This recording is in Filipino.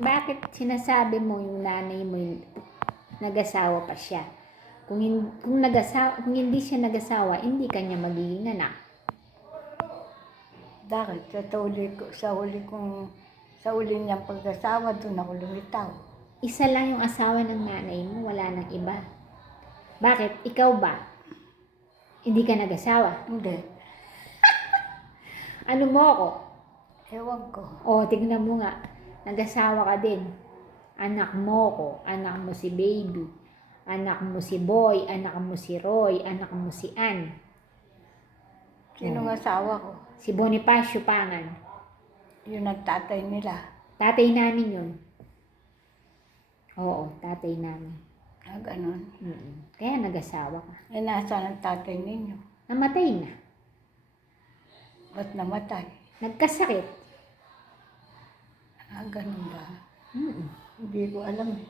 Bakit sinasabi mo yung nanay mo nag-asawa pa siya? Kung hindi siya nag-asawa, hindi kanya magiging anak. Bakit? Sa uli niyang pag-asawa, doon ako lumitaw. Isa lang yung asawa ng nanay mo, wala nang iba. Bakit? Ikaw ba? Hindi ka nag-asawa? Hindi. Ano mo ako? Ewan ko. O, tignan mo nga. Nag-asawa ka din. Anak mo ko, anak mo si Baby, anak mo si Boy, anak mo si Roy, anak mo si Ann. Sinong asawa ko? Si Bonifacio Pangan. Yun ang tatay nila. Tatay namin yun. Oo, tatay namin. Ganon. Kaya nag-asawa ka. Eh, nasaan ang tatay ninyo? Namatay na. Ba't namatay? Nagkasakit. Ganon ba? Mm. Hindi ko alam eh.